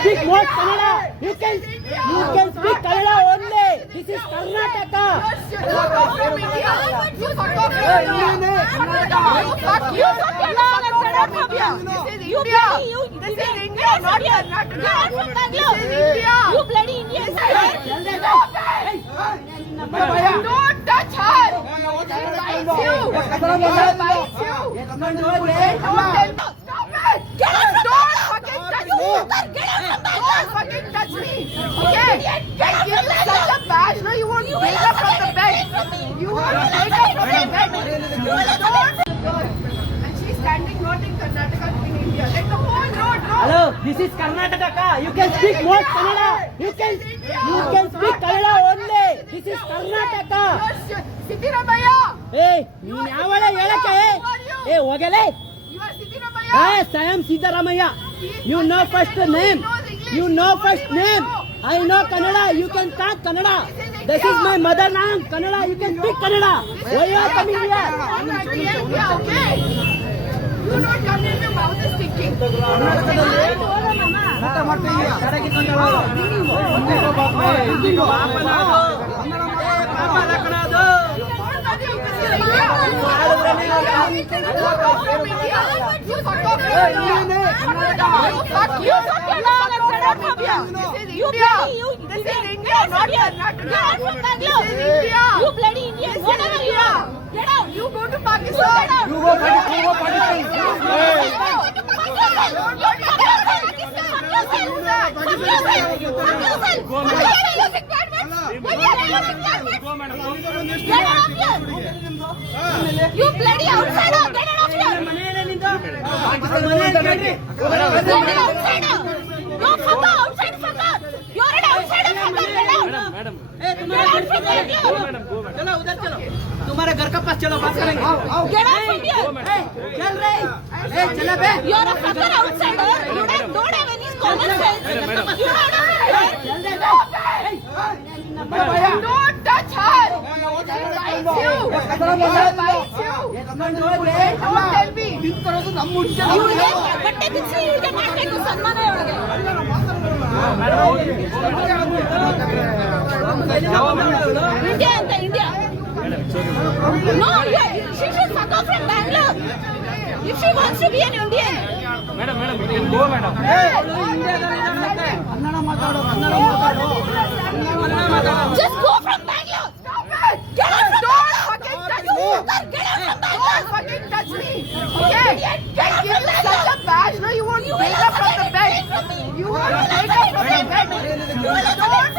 Speak more Kannada. You can speak Kannada only. This is Karnataka. You fuck off from India. You fuck off from India. You fuck from India. You bloody you. This is India, not Karnataka. You are from Bangalore. This is India. You bloody Indian. Stop it. Don't touch her. She bites you. She bites you. Don't tell me. Stop it. Don't fucking touch me. Don't fucking touch me. Okay? I give you such a badge. No, you won't wake up from the bed. You won't wake up from the bed. Don't. And she's standing not in Karnataka, in India. Like the whole road. Hello, this is Karnataka. You can speak more Kannada. You can speak Kannada only. This is Karnataka. Siddaramaiah. Hey, ನೀನು ಯಾವಳ ಹೇಳಕ್ಕೆ? Hey, ಹೋಗಲೇ. You are Siddaramaiah. Yes, I am Siddaramaiah. You know first name. You know first name. I know Kannada. You can talk Kannada. This is my mother name. Kannada. You can speak Kannada. Why you are coming here? Okay. You don't come in your mouth is sticking. This is India, not Karnataka. This is India. You bloody Indian. Whatever you are. Get out. You go to Pakistan. You go Pakistan. You bloody outsider. Get out of here. Get outsider. You're from the outside fucker. You're an outsider fucker. Get out. Get out from here. चलो उधर चलो. तुम्हारे घर का पास चलो बात करेंगे. Get out from here. चल रही. चला बे. You're a fucker outsider. You don't have any common sense. You don't have Don't touch her. She bites you. She bites you. Don't tell me. ಇವ್ರಿಗೆ ಬಟ್ಟೆ ಬಿಚ್ಚಿ ಇವ್ರಿಗೆ ಮಾಡ್ಬೇಕು ಸನ್ಮಾನ ಇವ್ರಿಗೆ. ಇಂಡಿಯಾ ಅಂತ India. No, she should fuck off from Bangalore. If she wants to be an Indian. Madam, you can go, madam. Just go from Bangalore. Stop it. Get out from Bangalore. Fucking touch me. Get out from Bangalore. Don't fucking touch me. Okay? I give you such a badge. No, you won't wake up from the bed. You won't wake up from the bed.